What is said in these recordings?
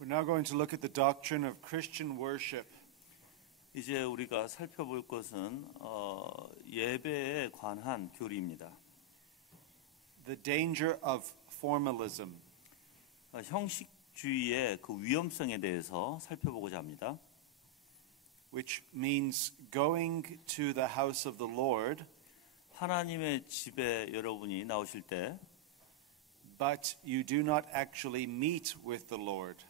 We're now going to look at the doctrine of Christian worship. 이제 우리가 살펴볼 것은 예배에 관한 교리입니다. The danger of formalism. 형식주의의 그 위험성에 대해서 살펴보고자 합니다. Which means going to the house of the Lord, 하나님의 집에 여러분이 나오실 때 but you do not actually meet with the Lord.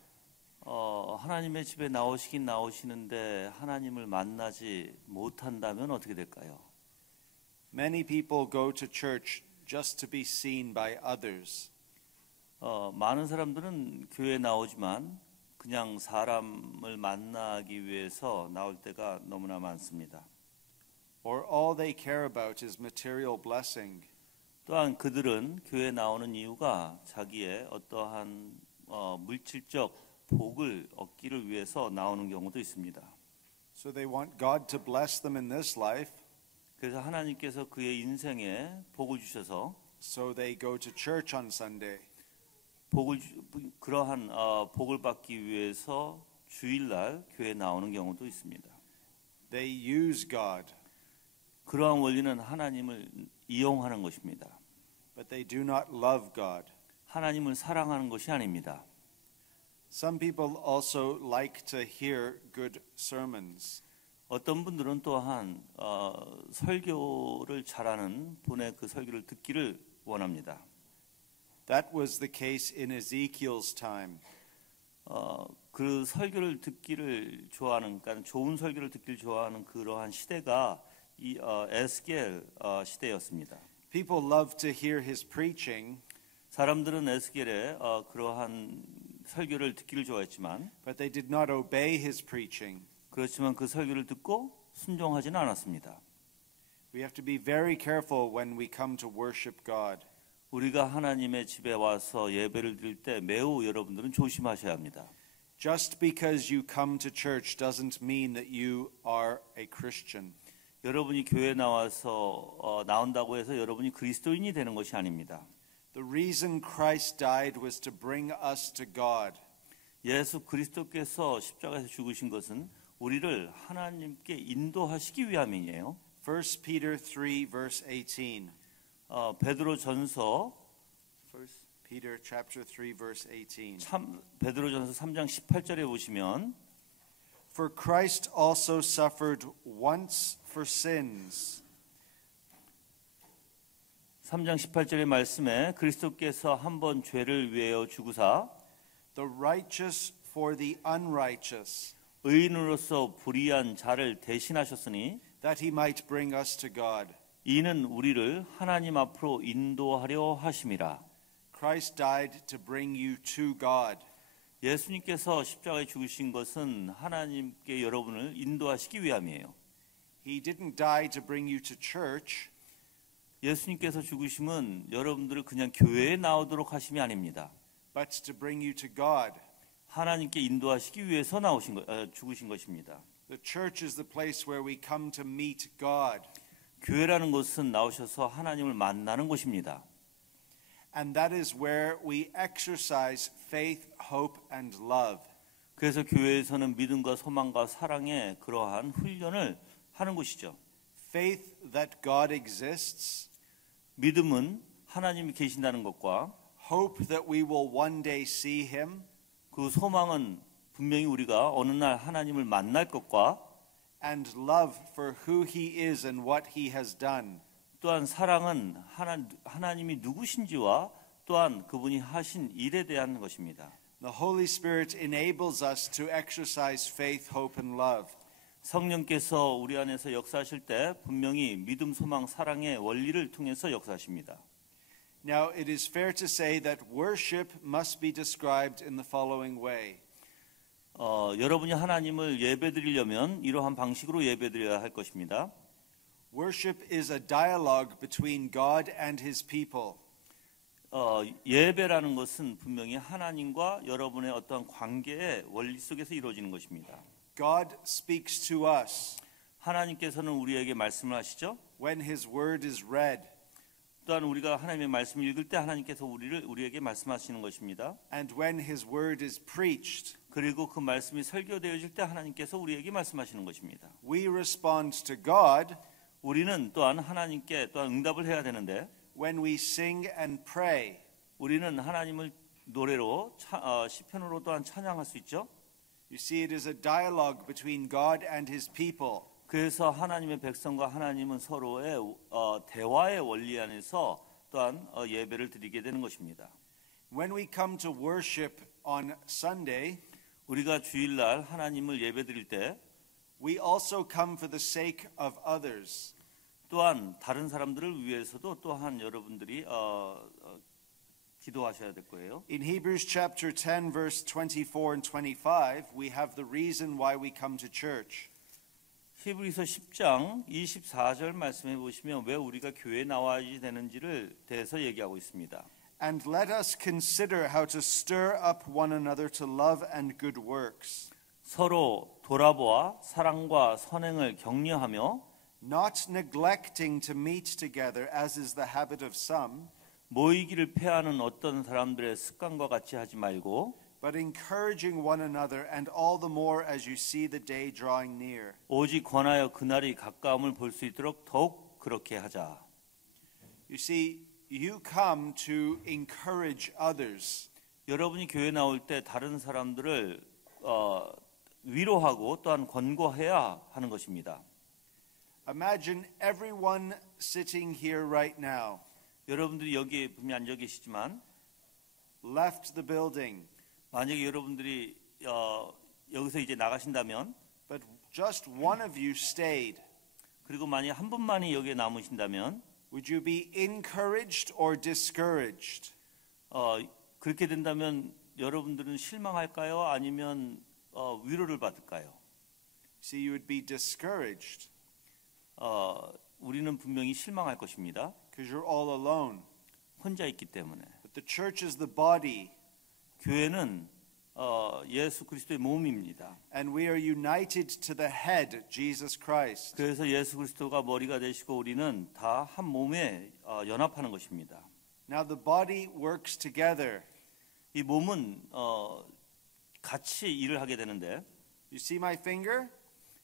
하나님의 집에 나오시긴 나오시는데 하나님을 만나지 못한다면 어떻게 될까요? Many people go to church just to be seen by others. 많은 사람들은 교회에 나오지만 그냥 사람을 만나기 위해서 나올 때가 너무나 많습니다. Or all they care about is material blessing. 또한 그들은 교회에 나오는 이유가 자기의 어떠한 물질적 복을 얻기를 위해서 나오는 경우도 있습니다. So they want God to bless them in this life. 그래서 하나님께서 그의 인생에 복을 주셔서 So they go to church on Sunday. 그러한 복을 받기 위해서 주일날 교회에 나오는 경우도 있습니다. They use God. 그러한 원리는 하나님을 이용하는 것입니다. But they do not love God. 하나님을 사랑하는 것이 아닙니다. Some people also like to hear good sermons. 어떤 분들은 또한 설교를 잘하는 분의 그 설교를 듣기를 원합니다. That was the case in Ezekiel's time. 그 설교를 듣기를 좋아하는, 그러니까 좋은 설교를 듣기를 좋아하는 그러한 시대가 이 에스겔 시대였습니다. People loved to hear his preaching. 사람들은 에스겔의 그러한 설교를 듣기를 좋아했지만, but they did not obey his preaching. 그렇지만 그 설교를 듣고 순종하지는 않았습니다. We have to be very careful when we come to worship God. 우리가 하나님의 집에 와서 예배를 드릴 때 매우 여러분들은 조심하셔야 합니다. Just because you come to church doesn't mean that you are a Christian. 여러분이 교회에 나온다고 해서 여러분이 그리스도인이 되는 것이 아닙니다. The reason Christ died was to bring us to God. 예수 그리스도께서 십자가에서 죽으신 우리를 하나님께 인도하시기 위함이에요. 1 Peter 3 verse 18. 베드로전서 1 Peter chapter 3 verse 18. 베드로전서 3장 18절에 보시면 For Christ also suffered once for sins. 3장 18절의 말씀에 그리스도께서 한 번 죄를 위하여 죽으사 The righteous for the unrighteous. 의인으로서 불의한 자를 대신하셨으니 That he might bring us to God. 이는 우리를 하나님 앞으로 인도하려 하심이라. Christ died to bring you to God. 예수님께서 십자가에 죽으신 것은 하나님께 여러분을 인도하시기 위함이에요. He didn't die to bring you to church. 예수님께서 죽으심은 여러분들을 그냥 교회에 나오도록 하심이 아닙니다. But to bring you to God. 하나님께 인도하시기 위해서 죽으신 것입니다. The church is the place where we come to meet God. 교회라는 곳은 나오셔서 하나님을 만나는 곳입니다. And that is where we exercise faith, hope, and love. 그래서 교회에서는 믿음과 소망과 사랑의 그러한 훈련을 하는 곳이죠. Faith that God exists. 믿음은 하나님이 계신다는 것과 Hope that we will one day see him. 그 소망은 분명히 우리가 어느 날 하나님을 만날 것과 And love for who he is and what he has done. 또한 사랑은 하나님이 누구신지와 또한 그분이 하신 일에 대한 것입니다. The Holy Spirit enables us to exercise faith, hope, and love. 성령께서 우리 안에서 역사하실 때 분명히 믿음, 소망, 사랑의 원리를 통해서 역사하십니다. Now, it is fair to say that worship must be described in the following way. 여러분이 하나님을 예배드리려면 이러한 방식으로 예배드려야 할 것입니다. Worship is a dialogue between God and his people. 예배라는 것은 분명히 하나님과 여러분의 어떠한 관계의 원리 속에서 이루어지는 것입니다. God speaks to us. 하나님께서는 우리에게 말씀을 하시죠. When his word is read. 또한 우리가 하나님의 말씀을 읽을 때 하나님께서 우리에게 말씀하시는 것입니다. And when his word is preached, 그리고 그 말씀이 설교되어질 때 하나님께서 우리에게 말씀하시는 것입니다. we respond to God 우리는 또한 하나님께 또한 응답을 해야 되는데 when we sing and pray. 우리는 하나님을 노래로 시편으로 또한 찬양할 수 있죠. You see, it is a dialogue between God and his people. 그래서 하나님의 백성과 하나님은 서로의 대화의 원리 안에서 또한 예배를 드리게 되는 것입니다. When we come to worship on Sunday, 우리가 주일날 하나님을 예배드릴 때 we also come for the sake of others. 또한 다른 사람들을 위해서도 또한 여러분들이 기도하셔야 될 거예요. In Hebrews chapter 10 verse 24 and 25, we have the reason why we come to church. 히브리서 10장 24절 말씀해 보시면 왜 우리가 교회에 나와야 되는지를 대해서 얘기하고 있습니다. And let us consider how to stir up one another to love and good works, 서로 돌아보아 사랑과 선행을 격려하며 not neglecting to meet together as is the habit of some, 모이기를 패하는 어떤 사람들의 습관과 같이 하지 말고 but encouraging one another, and all the more as you see the day drawing near. 오직 권하여 그날이 가까움을 볼 수 있도록 더욱 그렇게 하자. You see, you come to encourage others. 여러분이 교회 나올 때 다른 사람들을 위로하고 또한 권고해야 하는 것입니다. Imagine everyone sitting here right now 여러분들이 여기에 분명히 앉아 계시지만 left the building, 만약에 여러분들이 여기서 이제 나가신다면 but just one of you stayed. 그리고 만약 한 분만이 여기에 남으신다면 Would you be encouraged or discouraged? 그렇게 된다면 여러분들은 실망할까요? 아니면 위로를 받을까요? See, you would be discouraged 우리는 분명히 실망할 것입니다. because you're all alone. 혼자 있기 때문에. But the church is the body, 교회는 예수 그리스도의 몸입니다. and we are united to the head, Jesus Christ. 그래서 예수 그리스도가 머리가 되시고 우리는 다 한 몸에 연합하는 것입니다. Now the body works together. 이 몸은 같이 일을 하게 되는데 You see my finger?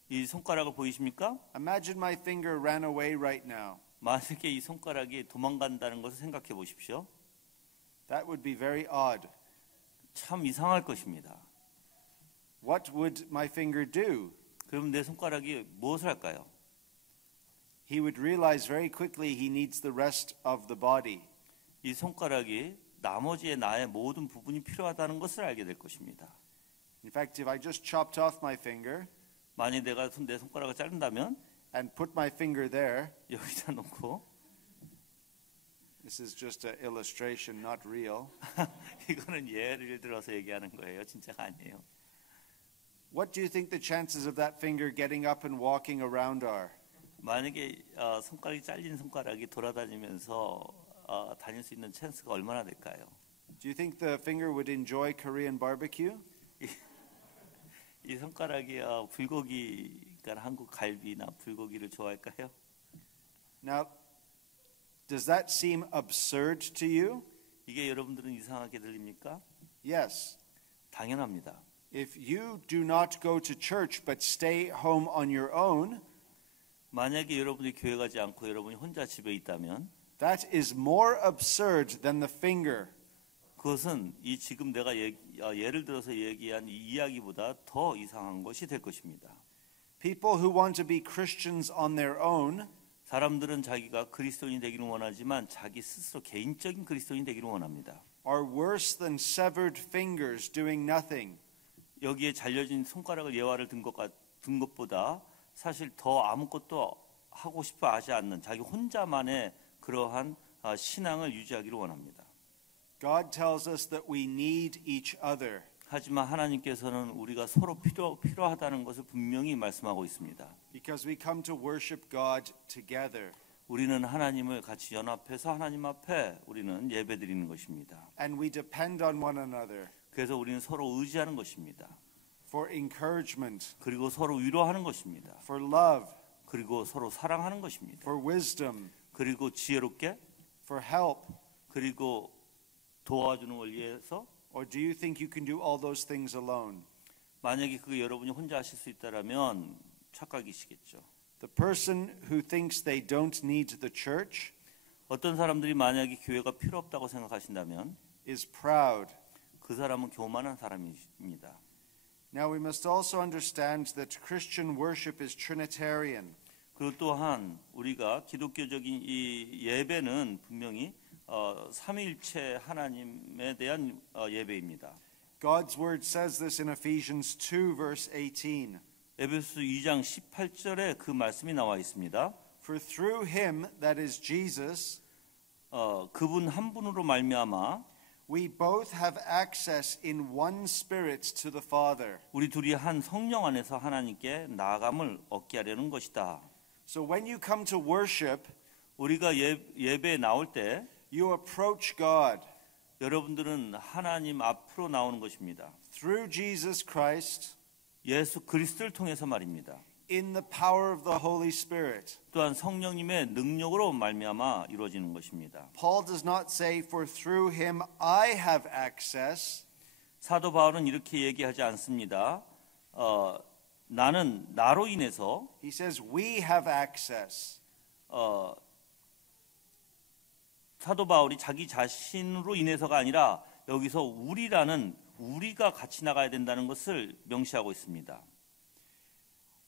이 손가락을 보이십니까? Imagine my finger ran away right now. 만약에 이 손가락이 도망간다는 것을 생각해 보십시오. That would be very odd. 참 이상할 것입니다. What would my finger do? 그럼 내 손가락이 무엇을 할까요? He would realize very quickly he needs the rest of the body. 이 손가락이 나머지의 나의 모든 부분이 필요하다는 것을 알게 될 것입니다. In fact, if I just chopped off my finger 만약 내가 내 손가락을 자른다면 and put my finger there, 여기다 놓고 this is just an illustration, not real. 이거는 예를 들어서 얘기하는 거예요. 진짜가 아니에요. What do you think the chances of that finger getting up and walking around are? 만약에 손가락이 잘린 손가락이 돌아다니면서 다닐 수 있는 찬스가 얼마나 될까요? Do you think the finger would enjoy Korean barbecue? 이 손가락이 불고기, 그러니까 한국 갈비나 불고기를 좋아할까요? Now, does that seem absurd to you? 이게 여러분들은 이상하게 들립니까? Yes. 당연합니다. If you do not go to church but stay home on your own, 만약에 여러분이 교회 가지 않고 여러분이 혼자 집에 있다면 that is more absurd than the finger. 그것은 이 지금 내가 예를 들어서 얘기한 이 이야기보다 더 이상한 것이 될 것입니다. People who want to be Christians on their own 사람들은 자기가 그리스도인이 되기를 원하지만 자기 스스로 개인적인 그리스도인이 되기를 원합니다. are worse than severed fingers doing nothing. 여기에 잘려진 손가락을 예화를 든 것보다 사실 더 아무것도 하고 싶어 하지 않는 자기 혼자만의 그러한 신앙을 유지하기를 원합니다. God tells us that we need each other. 하지만 하나님께서는 우리가 서로 필요하다는 것을 분명히 말씀하고 있습니다. Because we come to worship God together. 우리는 하나님을 같이 연합해서 하나님 앞에 우리는 예배드리는 것입니다. And we depend on one another 그래서 우리는 서로 의지하는 것입니다. for encouragement, 그리고 서로 위로하는 것입니다. for love, 그리고 서로 사랑하는 것입니다. for wisdom, 그리고 지혜롭게 for help? 그리고 도와주는 걸 위해서? Or do you think you can do all those things alone? 만약에 그거 여러분이 혼자 하실 수 있다라면 착각이시겠죠. The person who thinks they don't need the church 어떤 사람들이 만약에 교회가 필요 없다고 생각하신다면 is proud. 그 사람은 교만한 사람입니다. Now we must also understand that Christian worship is Trinitarian. 그리고 또한 우리가 기독교적인 이 예배는 분명히 삼위일체 하나님에 대한 예배입니다. God's word says this in Ephesians 2 verse 18. 에베소 2장 18절에 그 말씀이 나와 있습니다. For through him, that is Jesus, 그분 한 분으로 말미암아 we both have access in one spirit to the Father. 우리 둘이 한 성령 안에서 하나님께 나아감을 얻게 하려는 것이다. So when you come to worship, 우리가 예배에 나올 때 you approach God 여러분들은 하나님 앞으로 나오는 것입니다. through Jesus Christ 예수 그리스도를 통해서 말입니다. in the power of the Holy Spirit. 또한 성령님의 능력으로 말미암아 이루어지는 것입니다. Paul does not say, for through him I have access. 사도 바울은 이렇게 얘기하지 않습니다. 나는 나로 인해서 He says, we have access. 사도 바울이 자기 자신으로 인해서가 아니라 여기서 우리가 같이 나가야 된다는 것을 명시하고 있습니다.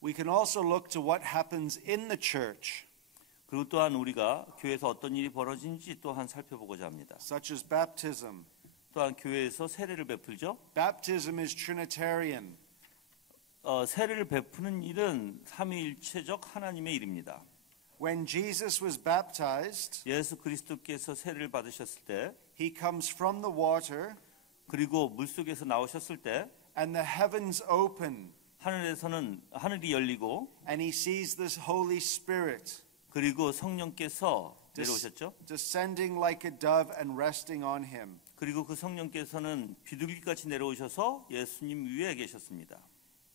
We can also look to what happens in the church, 그리고 또한 우리가 교회에서 어떤 일이 벌어진지 또한 살펴보고자 합니다. such as baptism. 또한 교회에서 세례를 베풀죠. Baptism is Trinitarian. 세례를 베푸는 일은 삼위일체적 하나님의 일입니다. When Jesus was baptized, 예수 그리스도께서 세례를 받으셨을 때 he comes from the water 그리고 물속에서 나오셨을 때 and the heavens open 하늘에서는 하늘이 열리고 and he sees this Holy Spirit 그리고 성령께서 내려오셨죠. descending like a dove and resting on him. 그리고 그 성령께서는 비둘기같이 내려오셔서 예수님 위에 계셨습니다.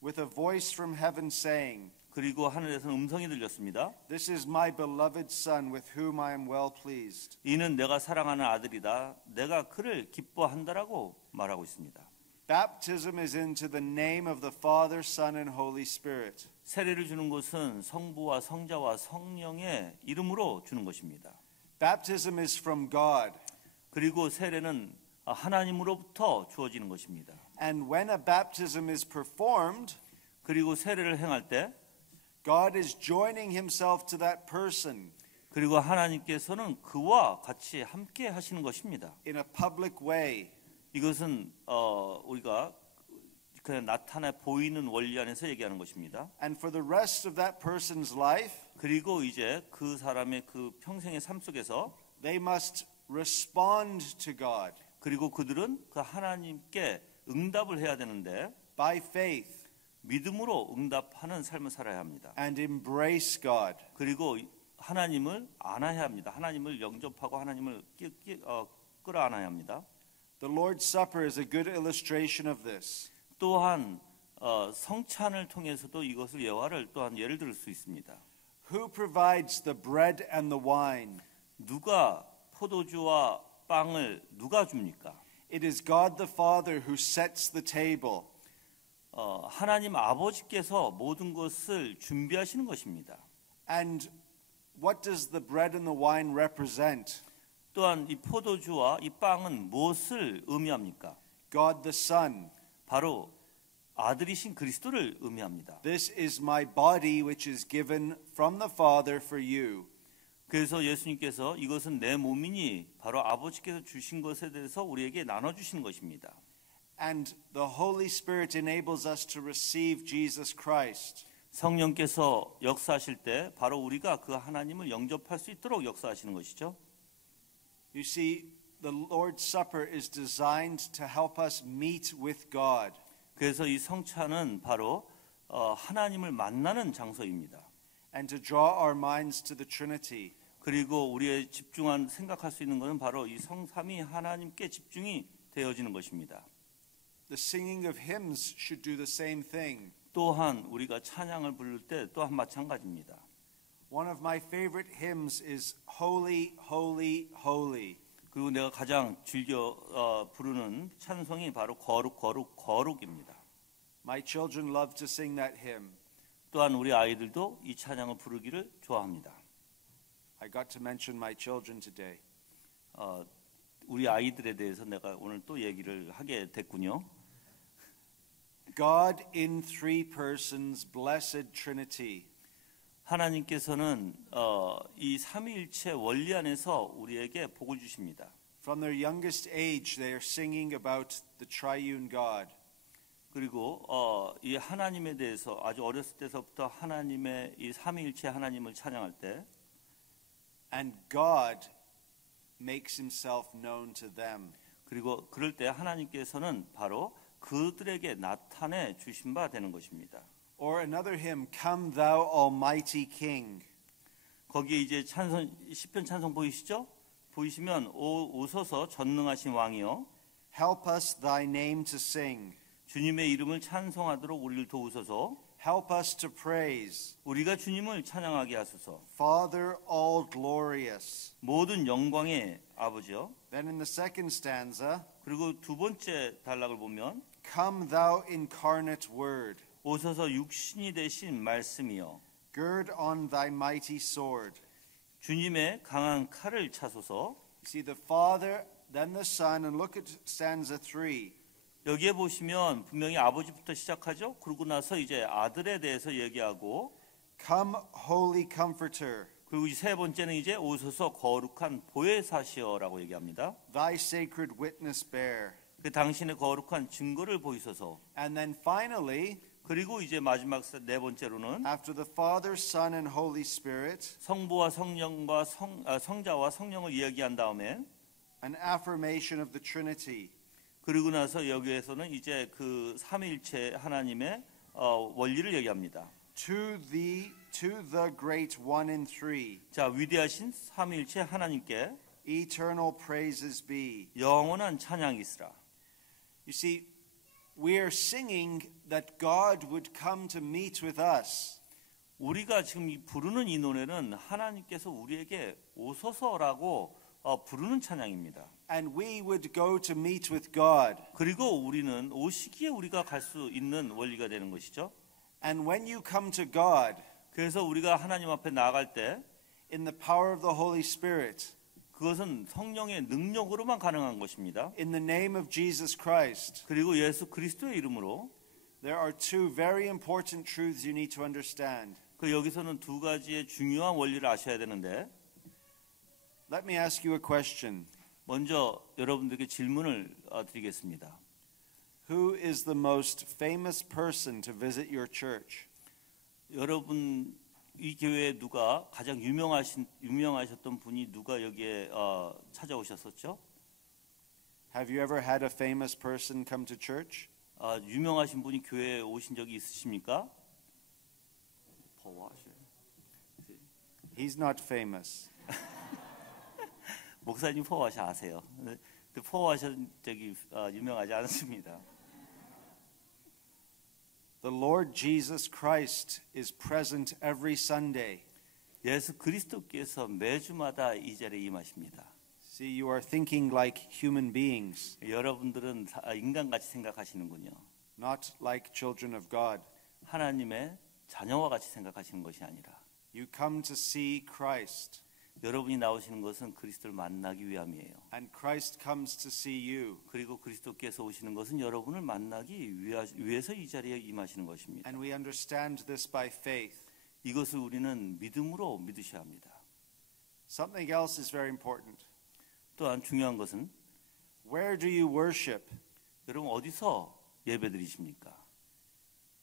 With a voice from heaven saying, 그리고 하늘에서는 음성이 들렸습니다. This is my beloved Son with whom I am well pleased. 이는 내가 사랑하는 아들이다. 내가 그를 기뻐한다라고 말하고 있습니다. Baptism is into the name of the Father, Son, and Holy Spirit. 세례를 주는 것은 성부와 성자와 성령의 이름으로 주는 것입니다. Baptism is from God. 그리고 세례는 하나님으로부터 주어지는 것입니다. And when a baptism is performed, 그리고 세례를 행할 때 God is joining himself to that person 그리고 하나님께서는 그와 같이 함께 하시는 것입니다. in a public way. 이것은 우리가 그냥 나타나 보이는 원리 안에서 얘기하는 것입니다. And for the rest of that person's life, 그리고 이제 그 사람의 그 평생의 삶 속에서 they must respond to God 그리고 그들은 그 하나님께 응답을 해야 되는데 by faith 믿음으로 응답하는 삶을 살아야 합니다. and embrace God. 그리고 하나님을 안아야 합니다. 하나님을 영접하고 하나님을 끌어안아야 합니다. The Lord's Supper is a good illustration of this. 또한 성찬을 통해서도 이것을 또한 예를 들 수 있습니다. Who provides the bread and the wine? 누가 포도주와 빵을 누가 줍니까? It is God the Father who sets the table. 하나님 아버지께서 모든 것을 준비하시는 것입니다. And what does the bread and the wine represent? 또한 이 포도주와 이 빵은 무엇을 의미합니까? God the Son. 바로 아들이신 그리스도를 의미합니다. This is my body which is given from the Father for you. 그래서 예수님께서 이것은 내 몸이니 바로 아버지께서 주신 것에 대해서 우리에게 나눠주시는 것입니다. And the Holy Spirit enables us to receive Jesus Christ. 성령께서 역사하실 때 바로 우리가 그 하나님을 영접할 수 있도록 역사하시는 것이죠. You see, the Lord's Supper is designed to help us meet with God. 그래서 이 성찬은 바로 하나님을 만나는 장소입니다. And to draw our minds to the Trinity. 그리고 우리의 생각할 수 있는 것은 바로 이 성삼위 하나님께 집중이 되어지는 것입니다. The singing of hymns should do the same thing. 또한 우리가 찬양을 부를 때 또한 마찬가지입니다. One of my favorite hymns is Holy, Holy, Holy. 그리고 내가 가장 즐겨 부르는 찬송이 바로 거룩 거룩 거룩입니다. My children love to sing that hymn. 또한 우리 아이들도 이 찬양을 부르기를 좋아합니다. I got to mention my children today. 우리 아이들에 대해서 내가 오늘 또 얘기를 하게 됐군요. God in three persons, blessed Trinity. 하나님께서는 이 삼위일체 원리 안에서 우리에게 복을 주십니다. From their youngest age, they are singing about the triune God. 그리고 이 하나님에 대해서 아주 어렸을 때서부터 하나님의 이 삼위일체 하나님을 찬양할 때, And God makes himself known to them. 그리고 그럴 때 하나님께서는 바로 그들에게 나타내 주신 바 되는 것입니다. Or another hymn, Come thou almighty King. 거기에 이제 시편 찬송 보이시죠? 보이시면 오소서 전능하신 왕이요, Help us thy name to sing. 주님의 이름을 찬송하도록 우리를 도우소서. Help us to praise. 우리가 주님을 찬양하게 하소서. Father all glorious. 모든 영광의 아버지요. Then in the second stanza, 그리고 두 번째 단락을 보면 Come thou incarnate word. 오소서 육신이 되신 말씀이요, Gird on thy mighty sword. 주님의 강한 칼을 차소서. You see the Father, then the Son, and look at stanza 3. 여기에 보시면 분명히 아버지부터 시작하죠. 그러고 나서 이제 아들에 대해서 얘기하고, Come holy comforter. 그리고 세 번째는 이제 오소서 거룩한 보혜사시여라고 얘기합니다. Thy sacred witness bear. 그 당신의 거룩한 증거를 보이소서. And then finally, 그리고 이제 마지막 네 번째로는 after the Father, Son, and Holy Spirit, 성부와 성령과 성자와 성령을 이야기한 다음에, an affirmation of the Trinity. 그리고 나서 여기에서는 이제 그 삼위일체 하나님의 원리를 얘기합니다. To the great one in three, 자, 위대하신 삼위일체 하나님께 eternal praises be. 영원한 찬양이 있으라. You see, we are singing that God would come to meet with us. 우리가 지금 부르는 이 노래는 하나님께서 우리에게 오소서라고 부르는 찬양입니다. And we would go to meet with God. 그리고 우리는 오시기에 우리가 갈 수 있는 원리가 되는 것이죠. And when you come to God, 그래서 우리가 하나님 앞에 나아갈 때 in the power of the Holy Spirit, 그것은 성령의 능력으로만 가능한 것입니다. in the name of Jesus Christ, 그리고 예수 그리스도의 이름으로, there are two very important truths you need to understand. 그 여기서는 두 가지의 중요한 원리를 아셔야 되는데, Let me ask you a question. 먼저 여러분들에게 질문을 드리겠습니다. Who is the most famous person to visit your church? 여러분 이 교회에 누가 가장 유명하셨던 분이 누가 여기에 찾아오셨었죠? Have you ever had a famous person come to church? 유명하신 분이 교회에 오신 적이 있으십니까? He's not famous. 목사님 포와시 아세요? 그 포와시 저기 유명하지 않습니다. The Lord Jesus Christ is present every Sunday. 예수 그리스도께서 매주마다 이 자리에 임하십니다. See, you are thinking like human beings, 여러분들은 인간같이 생각하시는군요. not like children of God. 하나님의 자녀와 같이 생각하시는 것이 아니라, You come to see Christ, 여러분이 나오시는 것은 그리스도를 만나기 위함이에요. and Christ comes to see you. 그리고 그리스도께서 오시는 것은 여러분을 만나기 위해서 이 자리에 임하시는 것입니다. And we understand this by faith. 이것을 우리는 믿음으로 믿으셔야 합니다. Something else is very important. 또한 중요한 것은, Where do you worship? 여러분 어디서 예배드리십니까?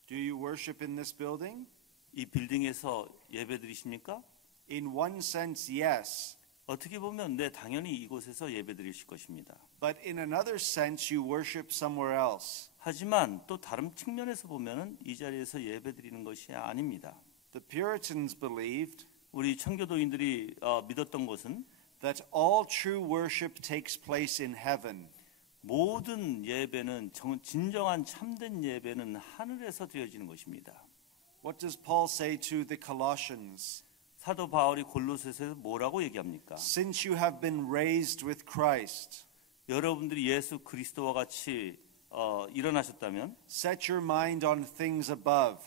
Do you worship in this building? 이 빌딩에서 예배드리십니까? In one sense, yes. 어떻게 보면 당연히 이곳에서 예배드리실 것입니다. But in another sense, you worship somewhere else. 하지만 또 다른 측면에서 보면은 이 자리에서 예배드리는 것이 아닙니다. The Puritans believed 우리 청교도인들이 믿었던 것은 that all true worship takes place in heaven. 모든 예배는 진정한 참된 예배는 하늘에서 드려지는 것입니다. What does Paul say to the Colossians? 사도 바울이 골로새서에서 뭐라고 얘기합니까? Since you have been raised with Christ, 여러분들이 예수 그리스도와 같이 일어나셨다면 set your mind on things above,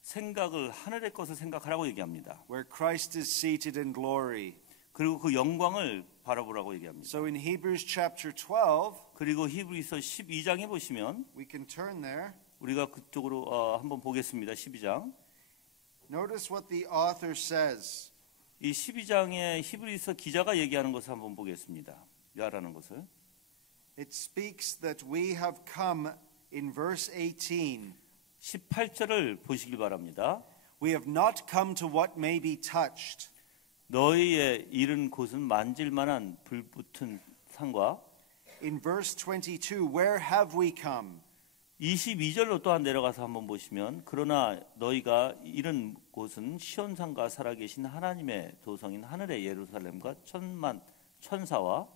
생각을 하늘의 것을 생각하라고 얘기합니다. where Christ is seated in glory. 그리고 그 영광을 바라보라고 얘기합니다. So in Hebrews chapter 12, 그리고 히브리서 12장에 보시면 we can turn there. 우리가 그쪽으로 한번 보겠습니다. 12장. Notice what the author says. 이 12장에 히브리서 기자가 얘기하는 것을 한번 보겠습니다. 야라는 것을. It speaks that we have come in verse 18. 18절을 보시길 바랍니다. We have not come to what may be touched. 너희의 이른 곳은 만질 만한 불붙은 산과 In verse 22, where have we come? 22절로 또한 내려가서 한번 보시면 그러나 너희가 이른 곳은 시온산과 살아계신 하나님의 도성인 하늘의 예루살렘과 천만 천사와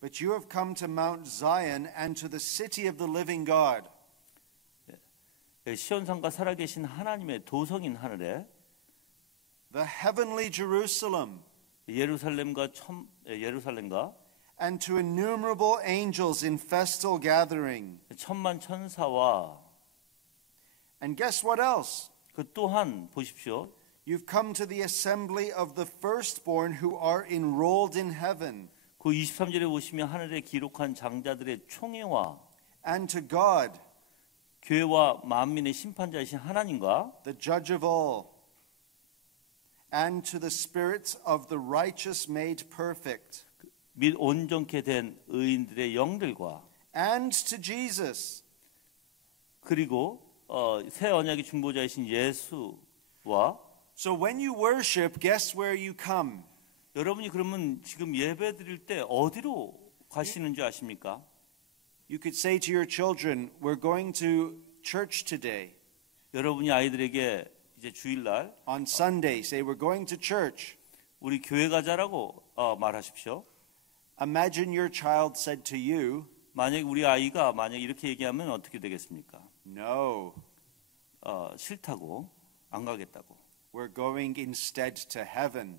But you have come to Mount Zion and to the city of the living God. 시온산과 살아계신 하나님의 도성인 하늘에 The heavenly Jerusalem, 예루살렘과 and to innumerable angels in festal gathering. 천만 천사와 And guess what else? 그 또한 보십시오. You've come to the assembly of the firstborn who are enrolled in heaven, 그 23절에 보시면 하늘에 기록한 장자들의 총회와 and to God, 교회와 만민의 심판자이신 하나님과 the judge of all, and to the spirits of the righteous made perfect, 및 온전케 된 의인들의 영들과 and to Jesus. 그리고 새 언약의 중보자이신 예수와 So when you worship, guess where you come? 여러분이 그러면 지금 예배 드릴 때 어디로 가시는 줄 아십니까? You could say to your children, we're going to church today. 여러분이 아이들에게 이제 주일날 On Sunday, say we're going to church. 우리 교회 가자라고 말하십시오. Imagine your child said to you, 만약 우리 아이가 만약 이렇게 얘기하면 어떻게 되겠습니까? no, 싫다고 안 가겠다고. we're going instead to heaven.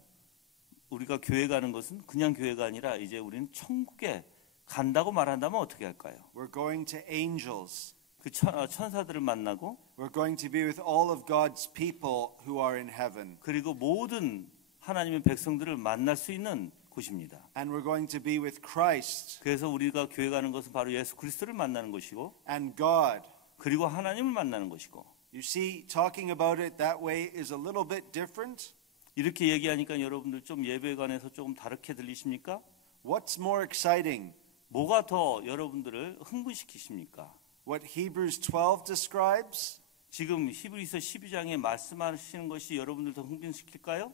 우리가 교회 가는 것은 그냥 교회가 아니라 이제 우리는 천국에 간다고 말한다면 어떻게 할까요? We're going to angels. 그 천사들을 만나고 We're going to be with all of God's people who are in heaven. 그리고 모든 하나님의 백성들을 만날 수 있는 곳입니다. And we're going to be with Christ 그래서 우리가 교회 가는 것은 바로 예수 그리스도를 만나는 것이고 and God. 그리고 하나님을 만나는 것이고 You see, talking about it that way is a little bit different. 이렇게 얘기하니까 여러분들 좀 예배관에서 조금 다르게 들리십니까? What's more exciting? 뭐가 더 여러분들을 흥분시키십니까? What Hebrews 12 describes? 지금 히브리서 12장에 말씀하시는 것이 여러분들 더 흥분시킬까요?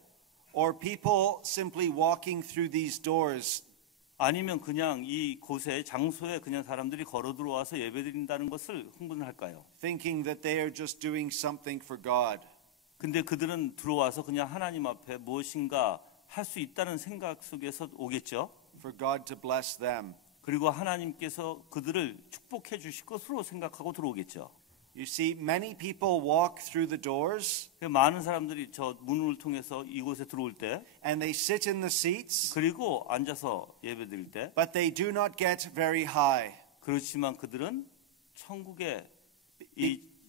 Or people simply walking through these doors, 아니면 그냥 이 곳에 장소에 그냥 사람들이 걸어 들어와서 예배드린다는 것을 흥분할까요? thinking that they are just doing something for God? 근데 그들은 들어와서 그냥 하나님 앞에 무엇인가 할 수 있다는 생각 속에서 오겠죠. For God to bless them. 그리고 하나님께서 그들을 축복해 주실 것으로 생각하고 들어오겠죠. You see, many people walk through the doors 많은 사람들이 저 문을 통해서 이곳에 들어올 때 and they sit in the seats, 그리고 앉아서 예배드릴 때 but they do not get very high. 그렇지만 그들은 천국의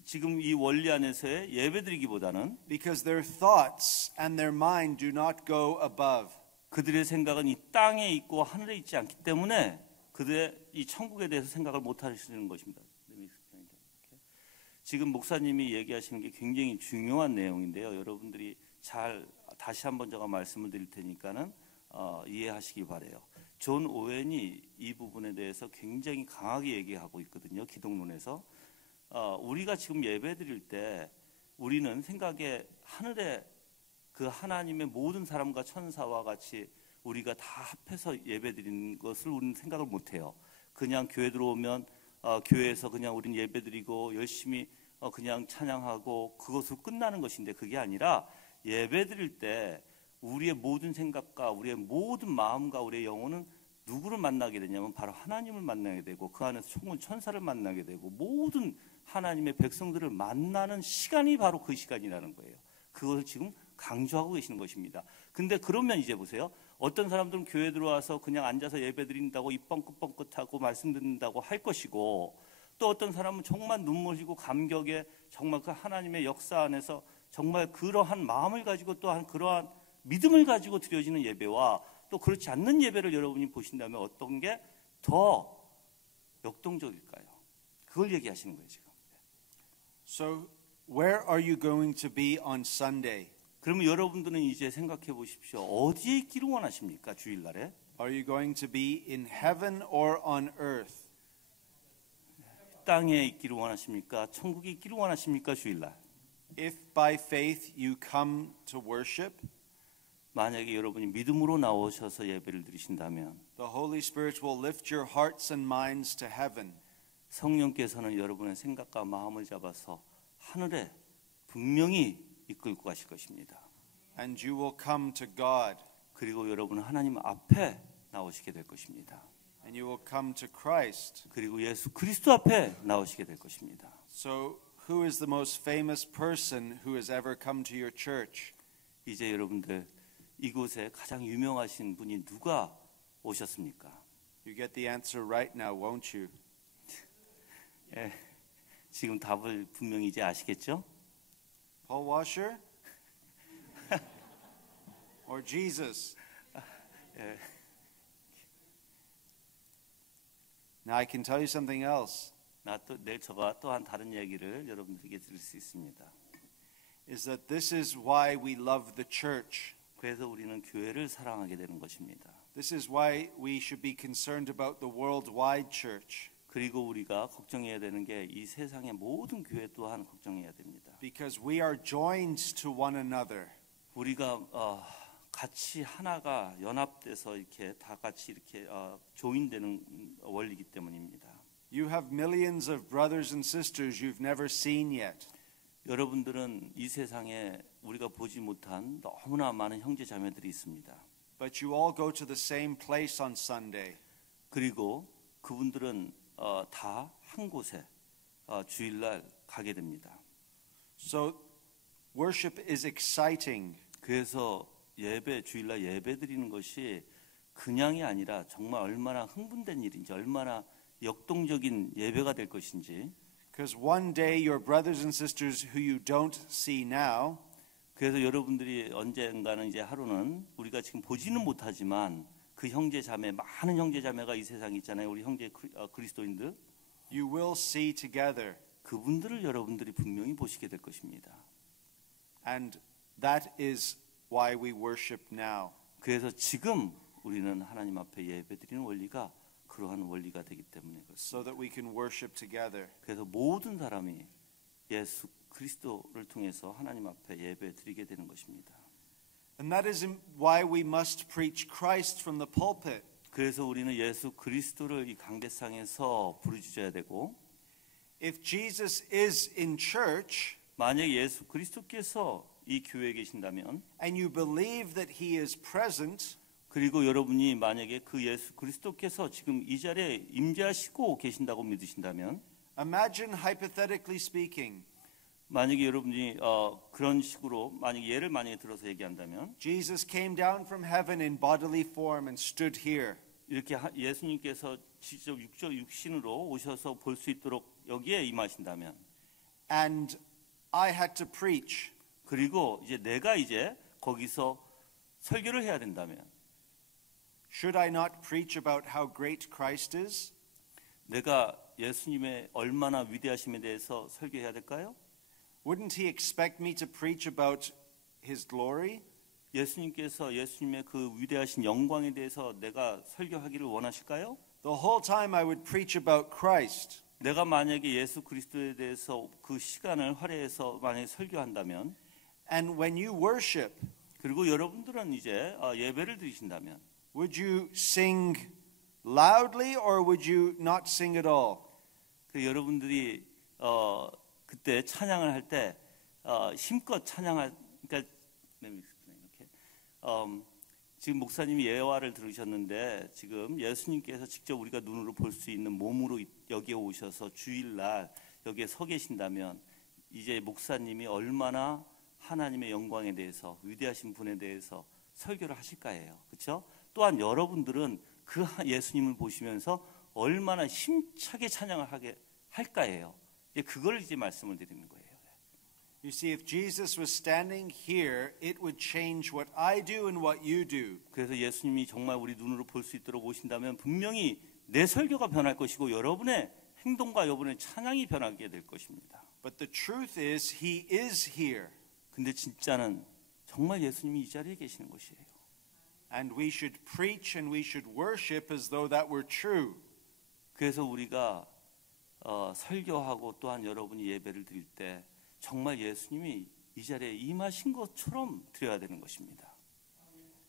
지금 이 원리 안에서의 예배드리기보다는 Because their thoughts and their mind do not go above. 그들의 생각은 이 땅에 있고 하늘에 있지 않기 때문에 그들의 이 천국에 대해서 생각을 못 하시는 것입니다. 지금 목사님이 얘기하시는 게 굉장히 중요한 내용인데요. 여러분들이 잘 다시 한번 제가 말씀을 드릴 테니까는 이해하시기 바래요. 존 오웬이 이 부분에 대해서 굉장히 강하게 얘기하고 있거든요. 기독론에서 우리가 지금 예배드릴 때 우리는 생각에 하늘에 그 하나님의 모든 사람과 천사와 같이 우리가 다 합해서 예배드리는 것을 우리는 생각을 못해요. 그냥 교회 들어오면 교회에서 그냥 우리는 예배드리고 열심히 그냥 찬양하고 그것으로 끝나는 것인데 그게 아니라 예배드릴 때 우리의 모든 생각과 우리의 모든 마음과 우리의 영혼은 누구를 만나게 되냐면 바로 하나님을 만나게 되고 그 안에서 총은 천사를 만나게 되고 모든 하나님의 백성들을 만나는 시간이 바로 그 시간이라는 거예요. 그것을 지금 강조하고 계시는 것입니다. 근데 그러면 이제 보세요. 어떤 사람들은 교회 들어와서 그냥 앉아서 예배 드린다고 입 뻥긋뻥긋하고 말씀 듣는다고 할 것이고, 또 어떤 사람은 정말 눈물 흘리고 감격에 정말 그 하나님의 역사 안에서 정말 그러한 마음을 가지고 또한 그러한 믿음을 가지고 드려지는 예배와 또 그렇지 않는 예배를 여러분이 보신다면 어떤 게 더 역동적일까요? 그걸 얘기하시는 거예요, 지금. So, where are you going to be on Sunday? 그러면 여러분들은 이제 생각해 보십시오. 어디에 있기를 원하십니까, 주일날에? Are you going to be in heaven or on earth? 땅에 있기를 원하십니까? 천국에 있기를 원하십니까, 주일날? If by faith you come to worship, 만약에 여러분이 믿음으로 나오셔서 예배를 드리신다면 the Holy Spirit will lift your hearts and minds to heaven. 성령께서는 여러분의 생각과 마음을 잡아서 하늘에 분명히 이끌고 가실 것입니다. And you will come to God. 그리고 여러분은 하나님 앞에 나오시게 될 것입니다. And you will come to Christ. 그리고 예수 그리스도 앞에 나오시게 될 것입니다. So, who is the most famous person who has ever come to your church? 이제 여러분들 이곳에 가장 유명하신 분이 누가 오셨습니까? You get the answer right now, won't you? 예, 지금 답을 분명히 이제 아시겠죠? Paul Washer? Or Jesus? 예, Now I can tell you something else. 저가 또한 다른 얘기를 여러분들에게 드릴 수 있습니다. Is that this is why we love the church. 그래서 우리는 교회를 사랑하게 되는 것입니다. This is why we should be concerned about the worldwide church. 그리고 우리가 걱정해야 되는 게 이 세상의 모든 교회 또한 걱정해야 됩니다. Because we are joined to one another. 우리가 같이 하나가 연합돼서 이렇게 다 같이 이렇게 조인되는 원리이기 때문입니다. You have millions of brothers and sisters you've never seen yet. 여러분들은 이 세상에 우리가 보지 못한 너무나 많은 형제 자매들이 있습니다. But you all go to the same place on Sunday. 그리고 그분들은 다 한 곳에 주일날 가게 됩니다. So worship is exciting. 그래서 주일날 예배 드리는 것이 그냥이 아니라 정말 얼마나 흥분된 일인지, 얼마나 역동적인 예배가 될 것인지. Because one day your brothers and sisters who you don't see now 그래서 여러분들이 언젠가는 이제 하루는 우리가 지금 보지는 못하지만 그 형제 자매, 많은 형제 자매가 이 세상에 있잖아요. 우리 형제 그리스도인들. you will see together. 그분들을 여러분들이 분명히 보시게 될 것입니다. And that is why we worship now. 그래서 지금 우리는 하나님 앞에 예배드리는 원리가 그러한 원리가 되기 때문에 그렇습니다. So that we can worship together. 그래서 모든 사람이 예수 그리스도를 통해서 하나님 앞에 예배드리게 되는 것입니다. And that is why we must preach Christ from the pulpit. 그래서 우리는 예수 그리스도를 이 강대상에서 부르짖어야 되고, If Jesus is in church 만약 예수 그리스도께서 이 교회에 계신다면, and you believe that he is present, 그리고 여러분이 만약에 그 예수 그리스도께서 지금 이 자리에 임재하시고 계신다고 믿으신다면, imagine hypothetically speaking, 만약에 여러분이 그런 식으로 예를 만약에 들어서 얘기한다면, Jesus came down from heaven in bodily form and stood here. 이렇게 예수님께서 직접 육신으로 오셔서 볼 수 있도록 여기에 임하신다면, And I had to preach. 그리고 이제 내가 이제 거기서 설교를 해야 된다면, Should I not preach about how great Christ is? 내가 예수님의 얼마나 위대하심에 대해서 설교해야 될까요? Wouldn't he expect me to preach about his glory? 예수님께서 예수님의 그 위대하신 영광에 대해서 내가 설교하기를 원하실까요? The whole time I would preach about Christ. 내가 만약에 예수 그리스도에 대해서 그 시간을 할애해서 만약에 설교한다면, And when you worship, 그리고 여러분들은 이제 예배를 드리신다면, would you sing loudly or would you not sing at all? 그 여러분들이 그때 찬양을 할 때 힘껏 찬양할, 그러니까 이렇게 지금 목사님이 예화를 들으셨는데, 지금 예수님께서 직접 우리가 눈으로 볼 수 있는 몸으로 여기에 오셔서 주일날 여기에 서 계신다면, 이제 목사님이 얼마나 하나님의 영광에 대해서 위대하신 분에 대해서 설교를 하실까예요. 그렇죠? 또한 여러분들은 그 예수님을 보시면서 얼마나 힘차게 찬양을 하게 할까예요. 그걸 이제 말씀을 드리는 거예요. You see, if Jesus was standing here, it would change what I do and what you do. 그래서 예수님이 정말 우리 눈으로 볼 수 있도록 오신다면 분명히 내 설교가 변할 것이고 여러분의 행동과 여러분의 찬양이 변하게 될 것입니다. But the truth is, He is here. 근데 진짜는 정말 예수님이 이 자리에 계시는 것이에요. And we should preach and we should worship as though that were true. 그래서 우리가 설교하고 또한 여러분이 예배를 드릴 때 정말 예수님이 이 자리에 임하신 것처럼 드려야 되는 것입니다.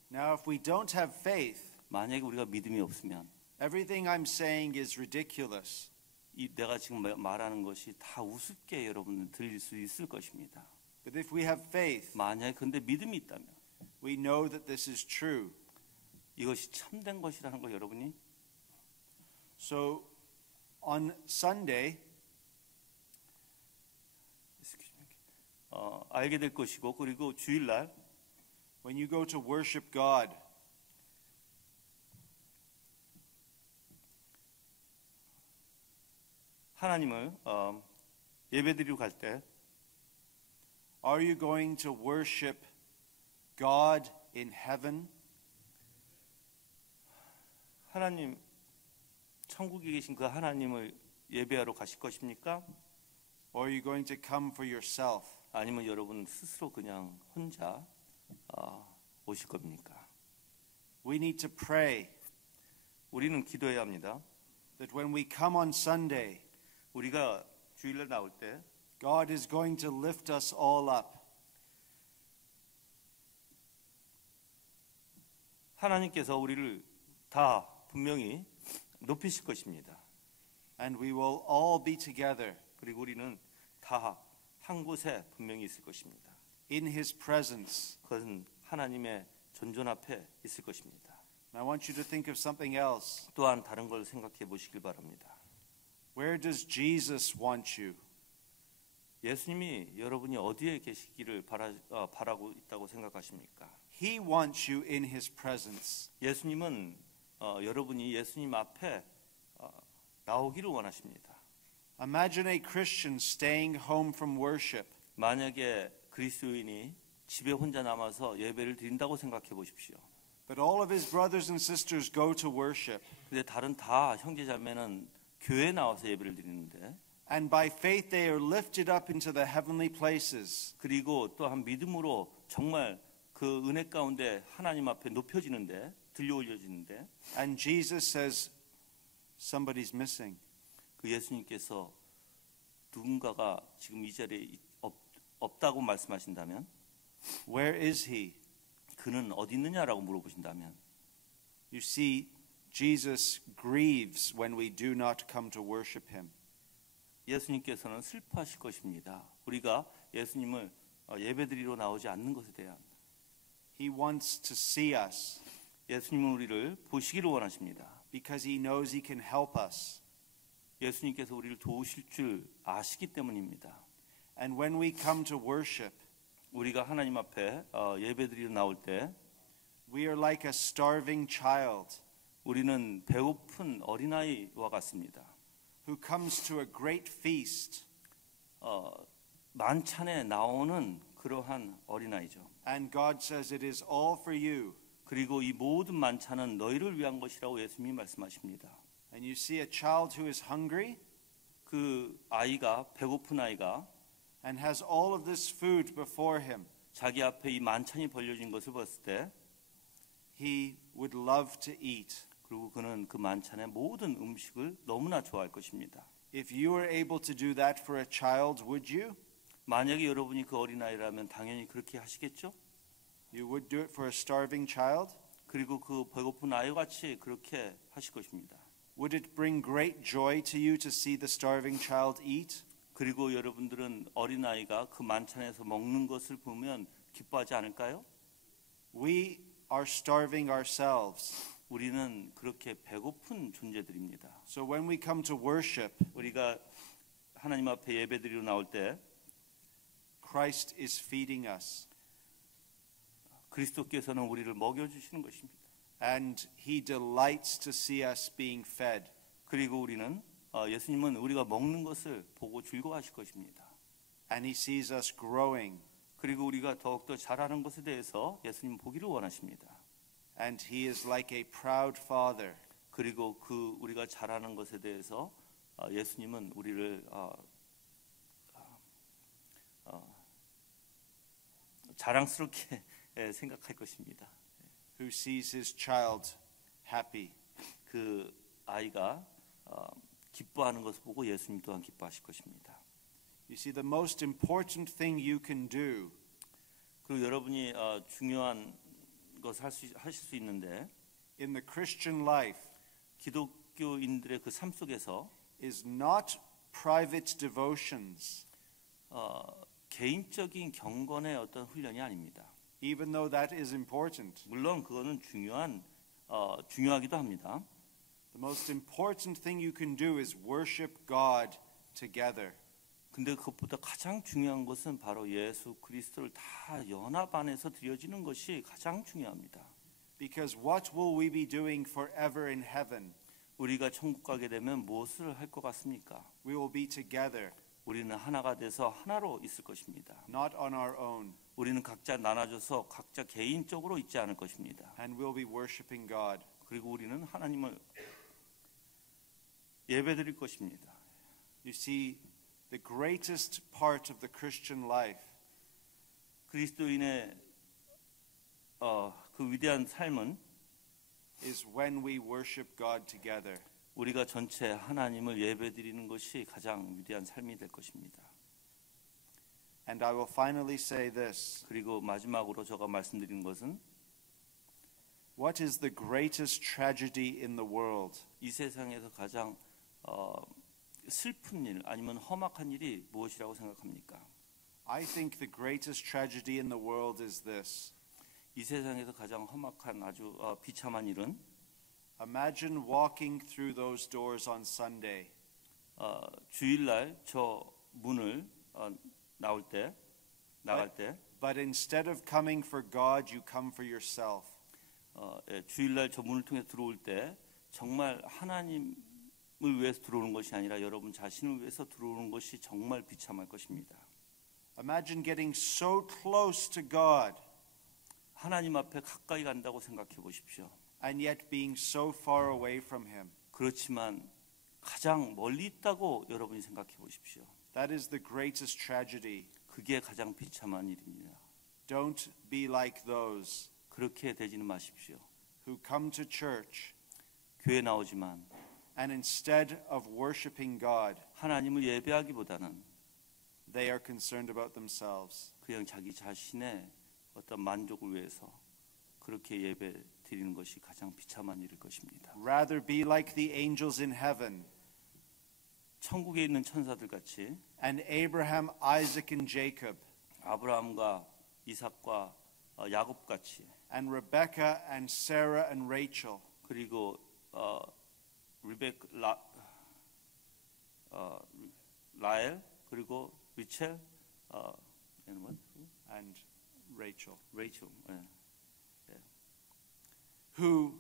Now, if we don't have faith, 만약에 우리가 믿음이 없으면 everything I'm saying is ridiculous. 내가 지금 말하는 것이 다 우습게 여러분은 들릴 수 있을 것입니다. But if we have faith, 만약에 근데 믿음이 있다면 we know that this is true. 이것이 참된 것이라는 걸 여러분이 So, on Sunday, 알게 될 것이고 그리고 주일날 when you go to worship God, 하나님을 예배드리러 갈 때 are you going to worship God in heaven? 하나님 천국에 계신 그 하나님을 예배하러 가실 것입니까? Or are you going to come for yourself? 아니면 여러분 스스로 그냥 혼자 오실 겁니까? We need to pray 우리는 기도해야 합니다. that when we come on Sunday, 우리가 주일날 나올 때 God is going to lift us all up. 하나님께서 우리를 다 분명히 높이실 것입니다. And we will all be together 그리고 우리는 다 한 곳에 분명히 있을 것입니다. in His presence. 그것은 하나님의 존전 앞에 있을 것입니다. And I want you to think of something else. 또한 다른 걸 생각해 보시길 바랍니다. Where does Jesus want you? 예수님이 여러분이 어디에 계시기를 바라고 있다고 생각하십니까? He wants you in His presence. 예수님은 여러분이 예수님 앞에 나오기를 원하십니다. Imagine a Christian staying home from worship. 만약에 그리스도인이 집에 혼자 남아서 예배를 드린다고 생각해 보십시오. But all of his brothers and sisters go to worship. 근데 다른 다 형제자매는 교회에 나와서 예배를 드리는데 And by faith they are lifted up into the heavenly places. 그리고 또한 믿음으로 정말 그 은혜 가운데 하나님 앞에 높여지는데 들려 올려지는데 And Jesus says, somebody's missing. 그 예수님께서 누군가가 지금 이 자리에 없다고 말씀하신다면 Where is he? 그는 어디 있느냐라고 물어보신다면 You see, Jesus grieves when we do not come to worship him. 예수님께서는 슬퍼하실 것입니다. 우리가 예수님을 예배드리러 나오지 않는 것에 대한 He wants to see us 예수님은 우리를 보시기를 원하십니다. because he knows he can help us. 예수님께서 우리를 도우실 줄 아시기 때문입니다. And when we come to worship, 우리가 하나님 앞에 예배드리러 나올 때 we are like a starving child 우리는 배고픈 어린아이와 같습니다. who comes to a great feast. 만찬에 나오는 그러한 어린아이죠. And God says it is all for you. 그리고 이 모든 만찬은 너희를 위한 것이라고 예수님이 말씀하십니다. And you see a child who is hungry 그 아이가 배고픈 아이가 and has all of this food before him. 자기 앞에 이 만찬이 벌려진 것을 봤을 때 He would love to eat. 그리고 그는 그 만찬의 모든 음식을 너무나 좋아할 것입니다. If you were able to do that for a child, would you? 만약에 여러분이 그 어린아이라면 당연히 그렇게 하시겠죠? You would do it for a starving child? 그리고 그 배고픈 아이와 같이 그렇게 하실 것입니다. Would it bring great joy to you to see the starving child eat? 그리고 여러분들은 어린아이가 그 만찬에서 먹는 것을 보면 기뻐하지 않을까요? We are starving ourselves. 우리는 그렇게 배고픈 존재들입니다. So when we come to worship, 우리가 하나님 앞에 예배드리러 나올 때 Christ is feeding us. 그리스도께서는 우리를 먹여주시는 것입니다. And he delights to see us being fed. 그리고 우리는 예수님은 우리가 먹는 것을 보고 즐거워하실 것입니다. And he sees us growing. 그리고 우리가 더욱더 잘하는 것에 대해서 예수님 보기를 원하십니다. And he is like a proud father. 그리고 그 우리가 잘하는 것에 대해서 예수님은 우리를 자랑스럽게 생각할 것입니다. Who sees his child happy. 그 아이가 기뻐하는 것을 보고 예수님 또한 기뻐하실 것입니다. You see, the most important thing you can do 그리고 여러분이 중요한 것을 하실 수 있는데 in the Christian life 기독교인들의 그 삶 속에서 is not private devotions, 개인적인 경건의 어떤 훈련이 아닙니다. even though that is important. 물론 그거는 중요하기도 합니다. The most important thing you can do is worship God together. 근데 그것보다 가장 중요한 것은 바로 예수 그리스도를 다 연합 안에서 드려지는 것이 가장 중요합니다. Because what will we be doing forever in heaven? 우리가 천국 가게 되면 무엇을 할 것 같습니까? We will be together, 우리는 하나가 돼서 하나로 있을 것입니다. not on our own, 우리는 각자 나눠져서 각자 개인적으로 있지 않을 것입니다. and we'll be worshiping God. 그리고 우리는 하나님을 예배드릴 것입니다. You see, the greatest part of the Christian life 그리스도인의 그 위대한 삶은 is when we worship God together. 우리가 전체 하나님을 예배드리는 것이 가장 위대한 삶이 될 것입니다. And I will finally say this. 그리고 마지막으로 제가 말씀드리는 것은 What is the greatest tragedy in the world? 이 세상에서 가장 슬픈 일 아니면 험악한 일이 무엇이라고 생각합니까? I think the greatest tragedy in the world is this. 이 세상에서 가장 험악한 아주 비참한 일은 Imagine walking through those doors on Sunday 주일날 저 문을 나갈 때 but instead of coming for God, you come for yourself. 주일날 저 문을 통해 들어올 때 정말 하나님을 위해서 들어오는 것이 아니라 여러분 자신을 위해서 들어오는 것이 정말 비참할 것입니다. Imagine getting so close to God 하나님 앞에 가까이 간다고 생각해 보십시오. and yet being so far away from Him. 그렇지만 가장 멀리 있다고 여러분이 생각해 보십시오. That is the greatest tragedy. 그게 가장 비참한 일입니다. Don't be like those 그렇게 되지는 마십시오. who come to church 교회 나오지만 and instead of worshiping God, 하나님을 예배하기보다는 they are concerned about themselves. 그냥 자기 자신의 어떤 만족을 위해서 그렇게 예배 드리는 것이 가장 비참한 일일 것입니다. Rather be like the angels in heaven 천국에 있는 천사들 같이 and Abraham, Isaac, and Jacob 아브라함과 이삭과 야곱 같이 and Rebekah and Sarah and Rachel 그리고 라엘 그리고 리첼 and Rachel 레이첼 who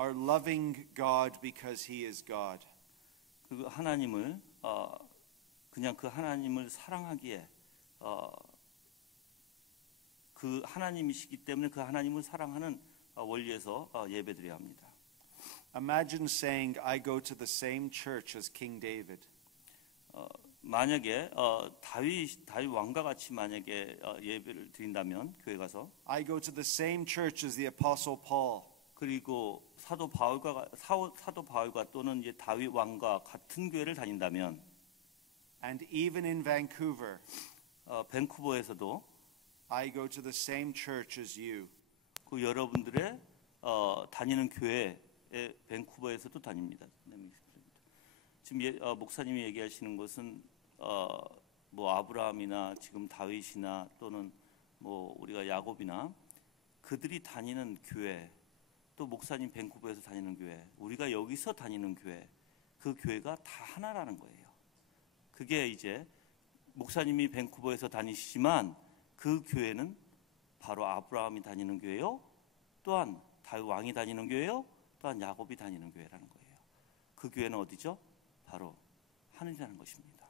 are loving God because He is God. 그 하나님을 그냥 그 하나님을 사랑하기에 그 하나님이시기 때문에 그 하나님을 사랑하는 원리에서 예배드려야 합니다. Imagine saying, I go to the same church as King David. 만약에 다윗 왕과 같이 만약에 예배를 드린다면 교회 가서 I go to the same church as the Apostle Paul. 그리고 사도 바울과 또는 이제 다윗 왕과 같은 교회를 다닌다면 And even in Vancouver, 밴쿠버에서도 I go to the same church as you. 그 여러분들의 다니는 교회에 밴쿠버에서도 다닙니다. 지금 목사님이 얘기하시는 것은 뭐 아브라함이나 지금 다윗이나 또는 뭐 우리가 야곱이나 그들이 다니는 교회 또 목사님 밴쿠버에서 다니는 교회 우리가 여기서 다니는 교회 그 교회가 다 하나라는 거예요. 그게 이제 목사님이 밴쿠버에서 다니시지만 그 교회는 바로 아브라함이 다니는 교회요, 또한 다윗 왕이 다니는 교회요, 또한 야곱이 다니는 교회라는 거예요. 그 교회는 어디죠? 바로 하늘이라는 것입니다.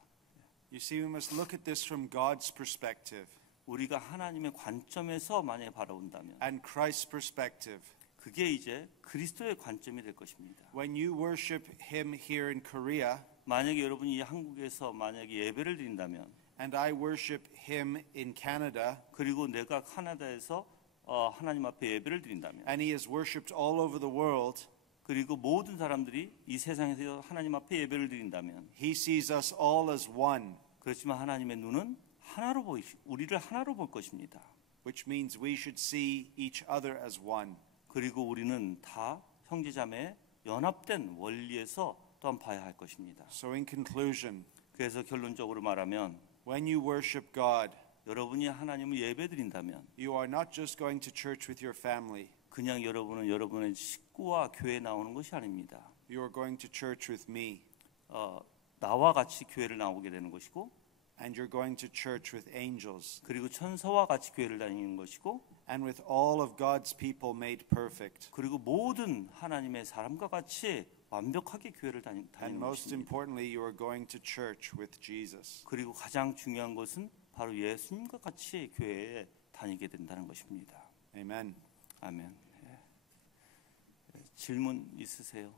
You see, we must look at this from God's perspective 우리가 하나님의 관점에서 만약에 바라본다면 and Christ's perspective. 그게 이제 그리스도의 관점이 될 것입니다. When you worship Him here in Korea, 만약에 여러분이 한국에서 만약에 예배를 드린다면, and I worship Him in Canada, 그리고 내가 카나다에서 하나님 앞에 예배를 드린다면, and He is worshipped all over the world, 그리고 모든 사람들이 이 세상에서 하나님 앞에 예배를 드린다면, He sees us all as one, 그렇지만 하나님의 눈은 하나로 우리를 하나로 볼 것입니다. which means we should see each other as one. 그리고 우리는 다 형제자매 연합된 원리에서 또한 봐야 할 것입니다. So in conclusion, 그래서 결론적으로 말하면 when you worship God, 여러분이 하나님을 예배드린다면 you are not just going to church with your family. 그냥 여러분은 여러분의 식구와 교회에 나오는 것이 아닙니다. You are going to church with me, 나와 같이 교회를 나오게 되는 것이고, and you're going to church with angels, 그리고 천사와 같이 교회를 다니는 것이고, and with all of God's people made perfect. 그리고 모든 하나님의 사람과 같이 완벽하게 교회를 다니는 And most 것입니다. importantly, you are going to church with Jesus. 그리고 가장 중요한 것은 바로 예수님과 같이 교회에 다니게 된다는 것입니다. Amen. 아멘. 질문 있으세요?